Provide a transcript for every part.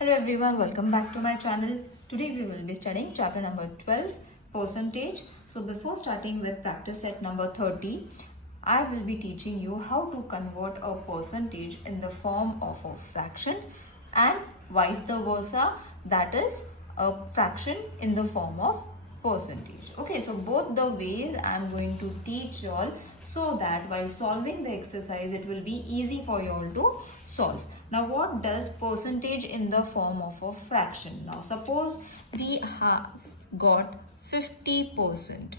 Hello everyone, welcome back to my channel. Today we will be studying chapter number 12, percentage. So before starting with practice set number 30, I will be teaching you how to convert a percentage in the form of a fraction and vice versa, that is a fraction in the form of percentage. Okay, so both the ways I am going to teach you all so that while solving the exercise it will be easy for you all to solve. Now what does percentage in the form of a fraction? Now suppose we have got 50%.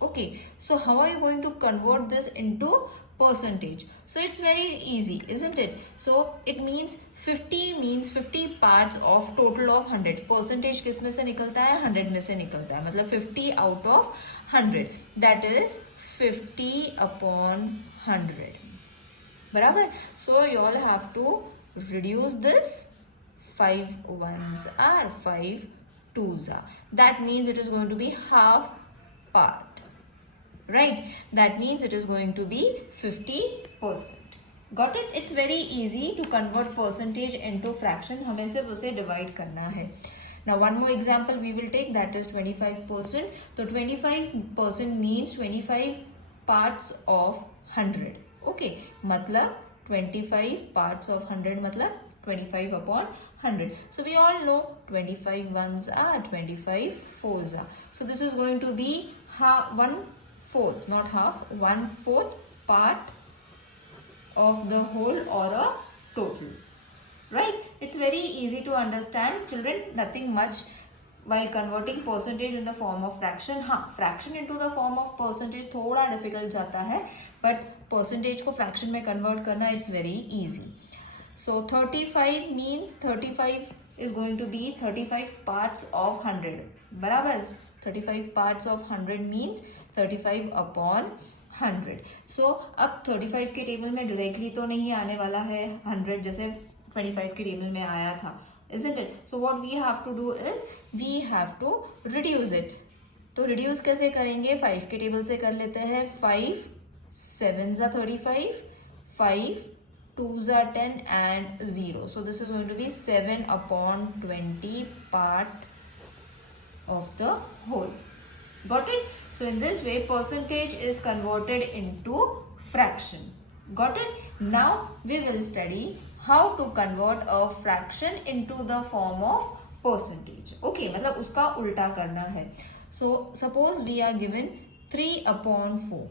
Okay, so how are you going to convert this into percentage? So it's very easy, isn't it? So it means 50 means 50 parts of total of 100. Percentage किस में से निकलता है? 100 में से निकलता है, मतलब 50 out of 100, that is 50 upon 100. बराबर? So you all have to reduce this. 5 ones are 5 twos are. That means it is going to be half part, right? That means it is going to be 50%. Got it? It's very easy to convert percentage into fraction. हमें सिर्फ उसे divide करना है. Now one more example we will take, that is 25%. So 25% means 25 parts of 100. Okay, मतलब 25 parts of 100 मतलब 25 upon 100. So we all know 25 ones are 25 fours are. So this is going to be 1/4, not half, 1/4 part of the whole or a total. Right? It's very easy to understand, children. Nothing much while converting percentage in the form of fraction. हाँ, fraction into the form of percentage थोड़ा difficult जाता है, but percentage को fraction में convert करना it's very easy. So 35 means 35 is going to be 35 parts of 100. बराबर? 35 parts of 100 means 35 upon 100. So अब 35 के टेबल में डायरेक्टली तो नहीं आने वाला है 100 जैसे 25 के टेबल में आया था, isn't it? So what we have to do is we have to reduce it. तो reduce कैसे करेंगे? 5 के टेबल से कर लेते हैं. 5 7s are 35, 5 2s are 10 and 0. So this is going to be 7 upon 20 part of the whole. Got it? So in this way percentage is converted into fraction. Got it? Now we will study how to convert a fraction into the form of percentage. Okay, मतलब उसका उल्टा करना है. So suppose we are given 3 upon 4.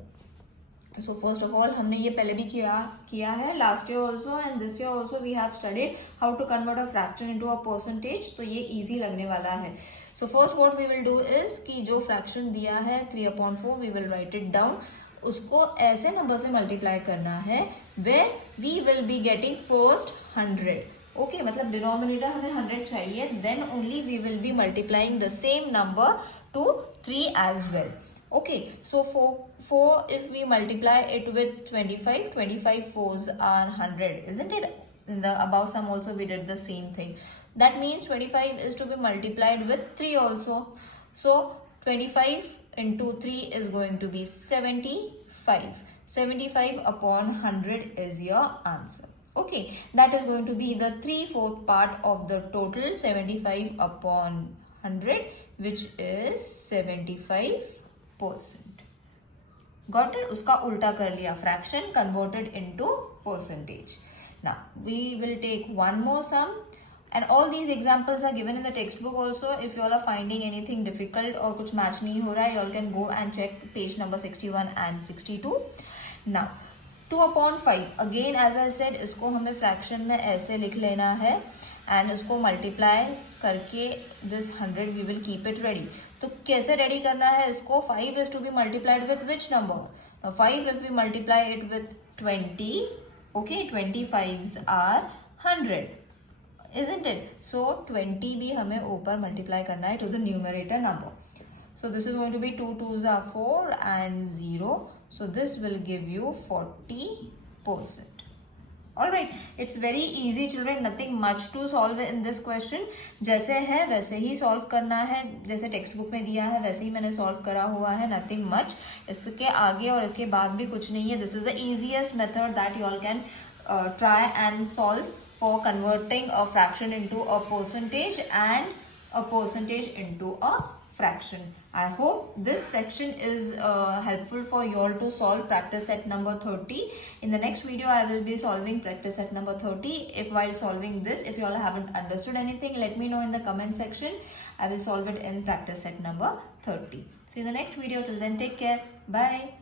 So first of all हमने ये पहले भी किया है, last year also and this year also we have studied how to convert a fraction into a percentage. तो ये easy लगने वाला है. So first what we will do is कि जो fraction दिया है 3 upon 4 we will write it down. उसको ऐसे नंबर से मल्टीप्लाई करना है where we will be getting first 100. Okay, मतलब डिनोमिनेटर हमें 100 चाहिए, then only we will be multiplying the same number to 3 as well. Okay, so for if we multiply it with 25, 25 fours are 100, isn't it? In the above sum also we did the same thing. That means 25 is to be multiplied with 3 also. So 25 into 3 is going to be 75. 75 upon 100 is your answer. Okay, that is going to be the 3/4 part of the total 75 upon 100, which is 75%. Got it? उसका उल्टा कर लिया, fraction converted into percentage. Now we will take one more sum. And all these examples are given in the textbook also. If you all are finding anything difficult or कुछ match नहीं हो रहा है, you all can go and check page number 61 and 62. Now 2 upon 5. Again as I said, इसको हमें fraction में ऐसे लिख लेना है and उसको multiply करके this 100 we will keep it ready. तो कैसे ready करना है इसको? 5 is to be multiplied with which number? Now 5 if we multiply it with 20, okay, 25s are 100. Isn't it? So 20 भी हमें ऊपर multiply करना है to the numerator number. So this is going to be 2 2s are 4 and 0. So this will give you 40%. Alright, it's very easy children, nothing much to solve in this question. जैसे है वैसे ही solve करना है, जैसे text book में दिया है वैसे ही मैंने solve करा हुआ है, nothing much. इसके आगे और इसके बाद भी कुछ नहीं है. This is the easiest method that you all can try and solve for converting a fraction into a percentage and a percentage into a fraction. I hope this section is helpful for you all to solve practice set number 30. In the next video, I will be solving practice set number 30. If while solving this, if you all haven't understood anything, let me know in the comment section. I will solve it in practice set number 30. See you in the next video. Till then, take care. Bye.